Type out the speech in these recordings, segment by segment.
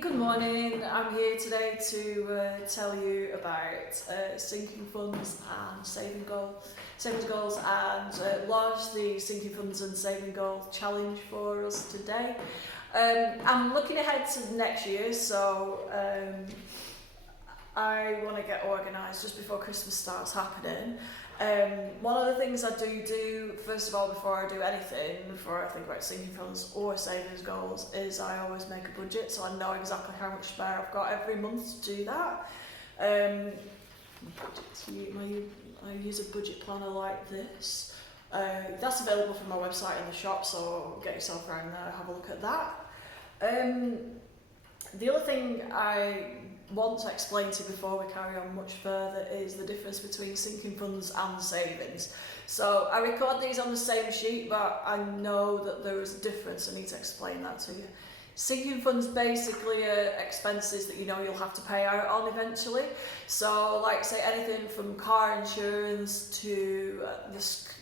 Good morning. I'm here today to tell you about sinking funds and savings goals, and launch the sinking funds and saving goal challenge for us today. I'm looking ahead to next year, so I want to get organised just before Christmas starts happening. One of the things I do, first of all, before I do anything, before I think about sinking funds or savings goals, is I always make a budget, so I know exactly how much spare I've got every month to do that. I use a budget planner like this. That's available from my website in the shop, so get yourself around there, have a look at that. The other thing I want to explain to you before we carry on much further is the difference between sinking funds and savings. So I record these on the same sheet, but I know that there is a difference. I need to explain that to you. Sinking funds basically are expenses that you know you'll have to pay out on eventually. So like say anything from car insurance to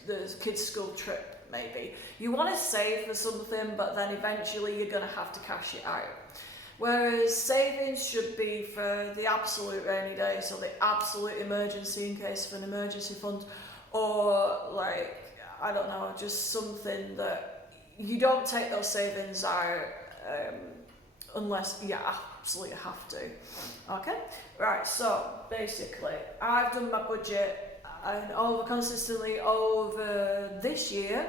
the kids' school trip maybe. You want to save for something, but then eventually you're going to have to cash it out. Whereas savings should be for the absolute rainy day, so the absolute emergency in case of an emergency fund, or like, I don't know, just something that you don't take those savings out unless you absolutely have to. Okay, right, so basically I've done my budget and consistently over this year.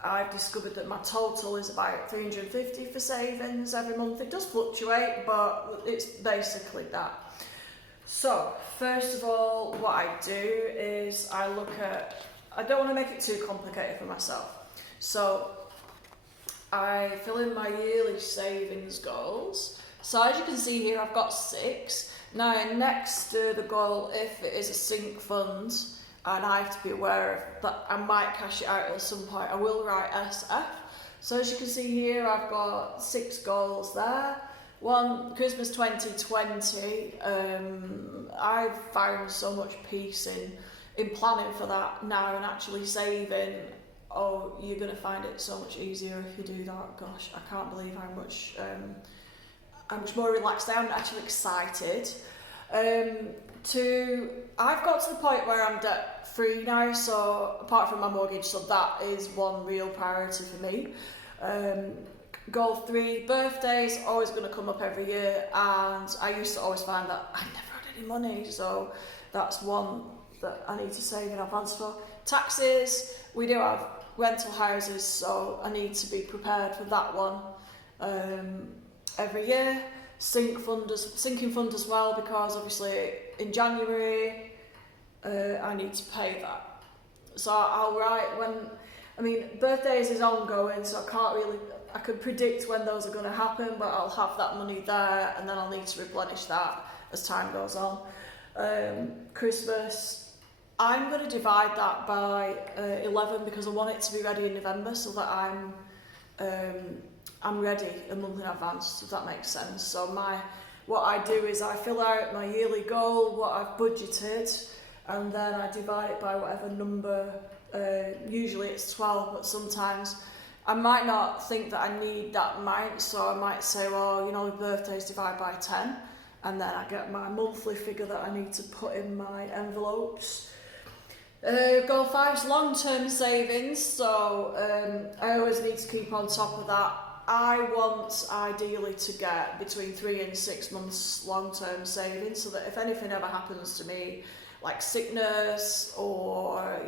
I've discovered that my total is about 350 for savings every month. It does fluctuate, but it's basically that. So, first of all, what I do is I don't want to make it too complicated for myself. So, I fill in my yearly savings goals. So as you can see here, I've got 6. Now, next to the goal, if it is a sink fund, and I have to be aware of that I might cash it out at some point, I will write SF. So as you can see here, I've got 6 goals there. One, Christmas 2020, I've found so much peace in planning for that now and actually saving. Oh, you're going to find it so much easier if you do that. Gosh, I can't believe how much more relaxed I am, actually excited. I've got to the point where I'm debt free now, so apart from my mortgage, so that is one real priority for me. Goal 3, birthdays, always going to come up every year, and I used to always find that I never had any money, so that's one that I need to save in advance for. Taxes, we do have rental houses, so I need to be prepared for that one every year. Sinking fund as well, because obviously in January I need to pay that. So I'll write birthdays is ongoing, so I could predict when those are going to happen, but I'll have that money there and then I'll need to replenish that as time goes on. Christmas, I'm going to divide that by 11 because I want it to be ready in November so that I'm ready a month in advance, if that makes sense. So what I do is I fill out my yearly goal, what I've budgeted, and then I divide it by whatever number. Usually it's 12, but sometimes I might not think that I need that amount, so I might say, well, birthdays divide by 10, and then I get my monthly figure that I need to put in my envelopes. Goal 5 is long-term savings, so I always need to keep on top of that. I want ideally to get between 3 and 6 months long-term savings, so that if anything ever happens to me, like sickness or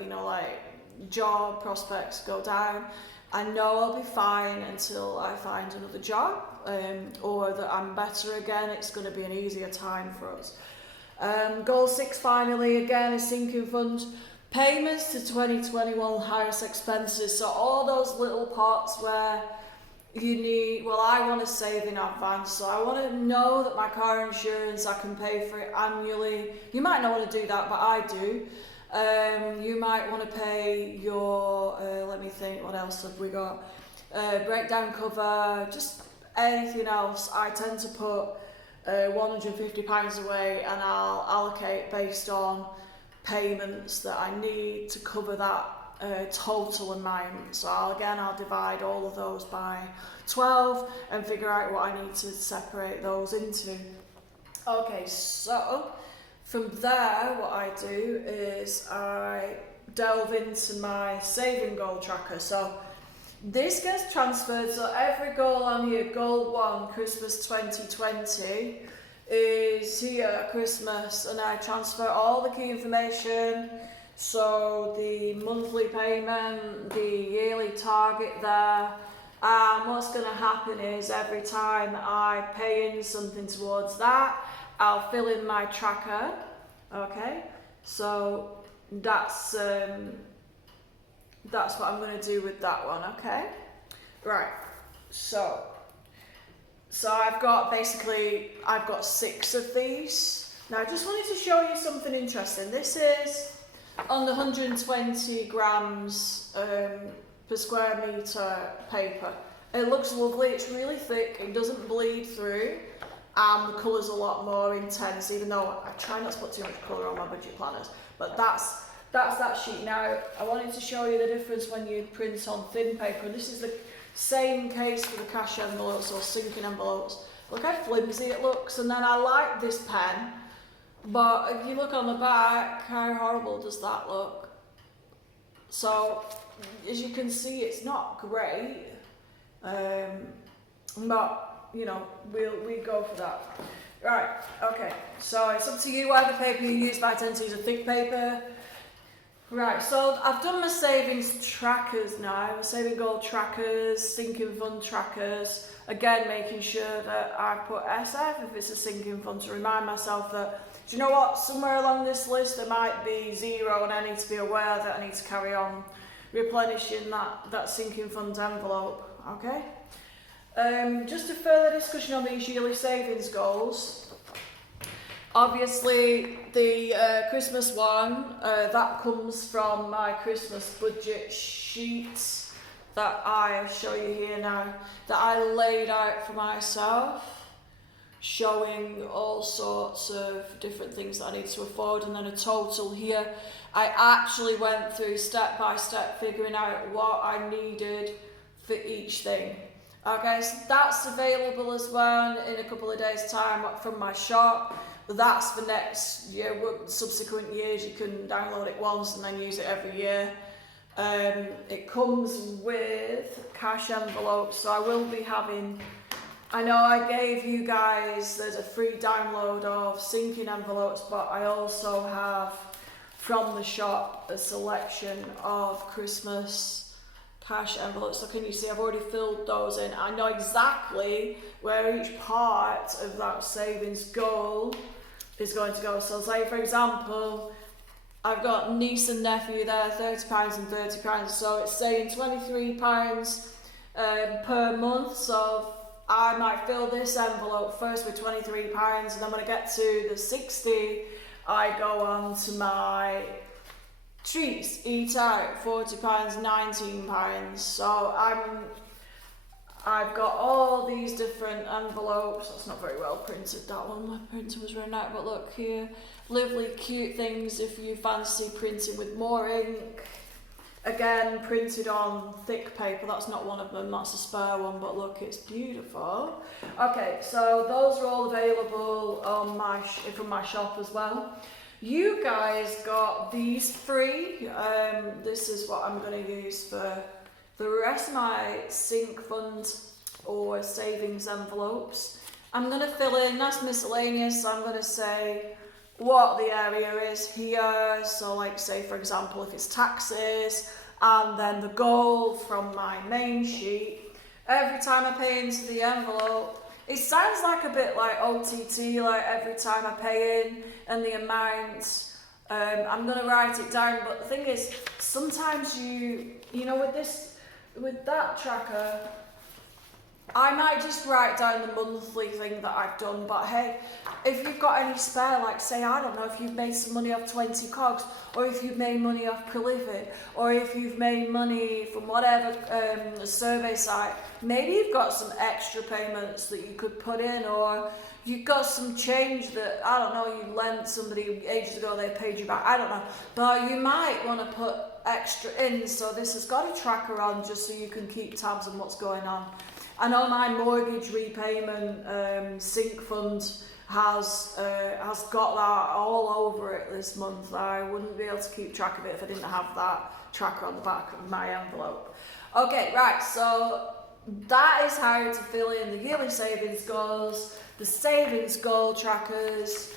job prospects go down, I know I'll be fine until I find another job, or that I'm better again. It's going to be an easier time for us. Goal 6 finally, again, is sinking fund. Payments to 2021 house expenses, so all those little pots where I want to save in advance, so I want to know that my car insurance, I can pay for it annually. You might not want to do that, but I do. You might want to pay your, let me think, what else have we got? Breakdown cover, just anything else. I tend to put £150 away and I'll allocate based on payments that I need to cover that total amount. So I'll divide all of those by 12 and figure out what I need to separate those into. Okay, so from there what I do is I delve into my saving goal tracker. So this gets transferred, so every goal on here, goal 1, Christmas 2020, is here, Christmas, and I transfer all the key information, so the monthly payment, the yearly target there, and what's going to happen is every time I pay in something towards that, I'll fill in my tracker, okay, so that's what I'm going to do with that one, okay? Right, so I've got 6 of these. Now I just wanted to show you something interesting. This is on the 120 grams per square metre paper. It looks lovely, it's really thick, it doesn't bleed through, and the colour's a lot more intense, even though I try not to put too much colour on my budget planners. But that's that sheet. Now, I wanted to show you the difference when you print on thin paper. This is the same case for the cash envelopes or sinking envelopes. Look how flimsy it looks, and then I like this pen, but if you look on the back, how horrible does that look? So, as you can see, it's not great, but, you know, we go for that. Right, okay, so it's up to you whatever paper you use, but I tend to use a thick paper. Right, so I've done my savings trackers now, my saving goal trackers, sinking fund trackers, again making sure that I put SF if it's a sinking fund to remind myself that, do you know what, somewhere along this list there might be 0 and I need to be aware that I need to carry on replenishing that sinking fund envelope, okay? Just a further discussion on these yearly savings goals. Obviously, the Christmas one, that comes from my Christmas budget sheet that I show you here now, that I laid out for myself, showing all sorts of different things that I need to afford, and then a total here. I actually went through step by step, figuring out what I needed for each thing. Okay, so that's available as well in a couple of days' time from my shop. That's for next year, subsequent years. You can download it once and then use it every year. It comes with cash envelopes, so I will be having, I know I gave you guys, there's a free download of sinking envelopes, but I also have from the shop a selection of Christmas cash envelopes. So can you see I've already filled those in. I know exactly where each part of that savings goal is going to go. So say for example, I've got niece and nephew there, £30 and £30, so it's saying £23 per month. So I might fill this envelope first with £23, and then when I get to the 60, I go on to my treats, eat out, £40, £19. So I've got all these different envelopes. That's not very well printed, that one. My printer was running out, but look here. Lovely, cute things if you fancy printing with more ink. Again, printed on thick paper. That's not one of them, that's a spare one, but look, it's beautiful. Okay, so those are all available on from my shop as well. You guys got these free. This is what I'm going to use for the rest of my sink fund or savings envelopes. I'm going to fill in, that's miscellaneous, so I'm going to say what the area is here. So like say for example if it's taxes, and then the goal from my main sheet. Every time I pay into the envelope, it sounds like a bit like OTT, like every time I pay in and the amount, I'm going to write it down. But the thing is, sometimes you know, with that tracker, I might just write down the monthly thing that I've done, but hey, if you've got any spare, like say, I don't know, if you've made some money off 20 cogs, or if you've made money off Prolific, or if you've made money from whatever survey site, maybe you've got some extra payments that you could put in, or you've got some change that, I don't know, you lent somebody ages ago, they paid you back, I don't know, but you might want to put extra in, so this has got a tracker on just so you can keep tabs on what's going on. I know my mortgage repayment sync fund has got that all over it this month. I wouldn't be able to keep track of it if I didn't have that tracker on the back of my envelope. Okay, right, so that is how to fill in the yearly savings goals, the savings goal trackers.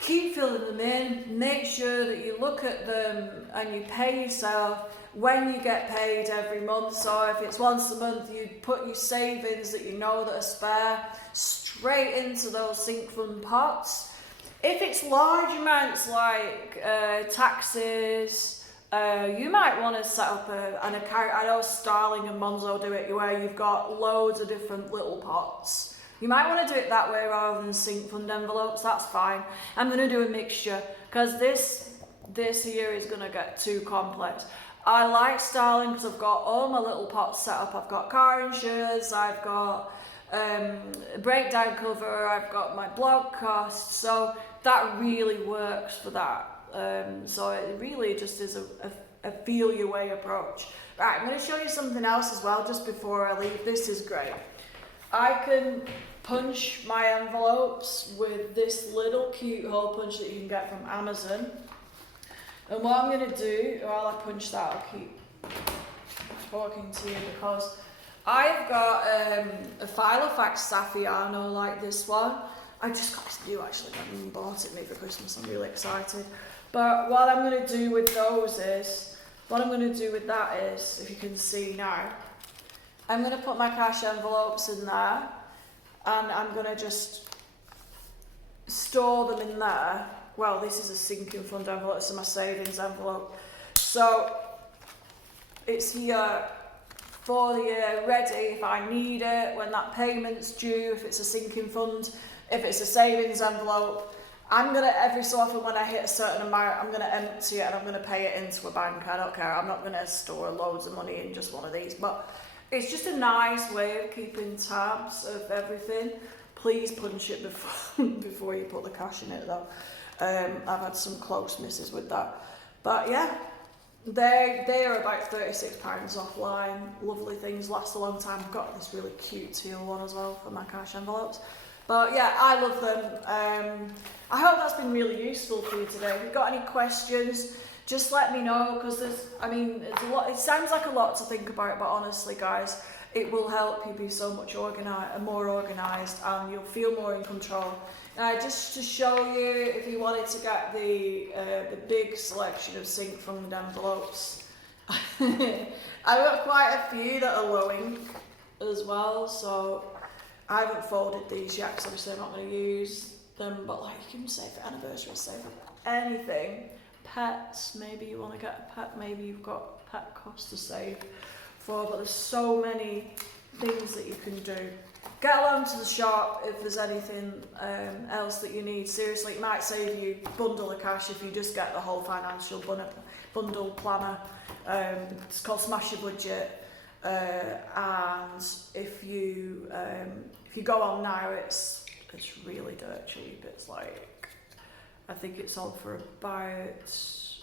Keep filling them in, make sure that you look at them and you pay yourself when you get paid every month. So if it's once a month, you put your savings that you know that are spare straight into those sync fund pots. If it's large amounts like taxes, you might want to set up an account. I know Starling and Monzo do it where you've got loads of different little pots. You might want to do it that way rather than sync fund envelopes, that's fine. I'm going to do a mixture because this here is going to get too complex. I like Starling because I've got all my little pots set up. I've got car insurance, I've got breakdown cover, I've got my blog costs, so that really works for that. So it really just is a feel your way approach. Right, I'm going to show you something else as well just before I leave. This is great. I can punch my envelopes with this little cute hole punch that you can get from Amazon. And what I'm going to do while I punch that, I'll keep talking to you because I've got a Filofax Saffiano like this one. I just got this new actually, I even bought it me for Christmas, I'm really excited. But what I'm going to do with those is, if you can see now, I'm going to put my cash envelopes in there and I'm going to just store them in there. Well, this is a sinking fund envelope, it's my savings envelope. So it's here for the year, ready if I need it, when that payment's due, if it's a sinking fund, if it's a savings envelope. I'm going to, every so often when I hit a certain amount, I'm going to empty it and I'm going to pay it into a bank. I don't care, I'm not going to store loads of money in just one of these. But it's just a nice way of keeping tabs of everything. Please punch it before you put the cash in it though. I've had some close misses with that. But yeah, they are about £36 offline. Lovely things, last a long time. I've got this really cute teal one as well for my cash envelopes. But yeah, I love them. I hope that's been really useful for you today. If you've got any questions, just let me know because it's a lot. It sounds like a lot to think about, but honestly, guys, it will help you be so much more organised, and you'll feel more in control. Just to show you, if you wanted to get the big selection of sync fund envelopes, I've got quite a few that are low ink as well, so I haven't folded these yet because obviously I'm not going to use them, but like you can save for anniversaries, save for anything. Pets, maybe you want to get a pet, maybe you've got pet costs to save for, but there's so many things that you can do. Get along to the shop if there's anything else that you need. Seriously, it might save you a bundle of cash if you just get the whole financial bundle planner. It's called Smash Your Budget, and if you go on now, it's really dirt cheap. It's like, I think it's on for about,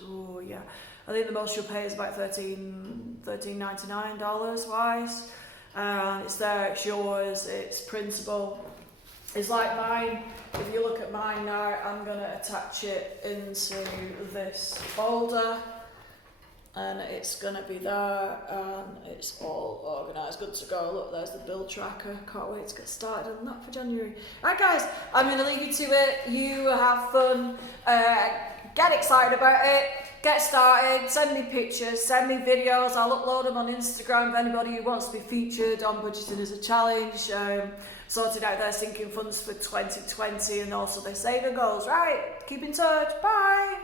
oh yeah, I think the most you'll pay is about $13.99 wise. It's there, it's yours, it's printable. It's like mine. If you look at mine now, I'm going to attach it into this folder and it's going to be there and it's all organised, good to go. Look, there's the bill tracker. Can't wait to get started on that for January. Right guys, I'm going to leave you to it. You have fun, get excited about it. Get started, send me pictures, send me videos. I'll upload them on Instagram if anybody who wants to be featured on Budgeting as a Challenge, sorting out their sinking funds for 2020 and also their saving goals. Right, keep in touch, bye!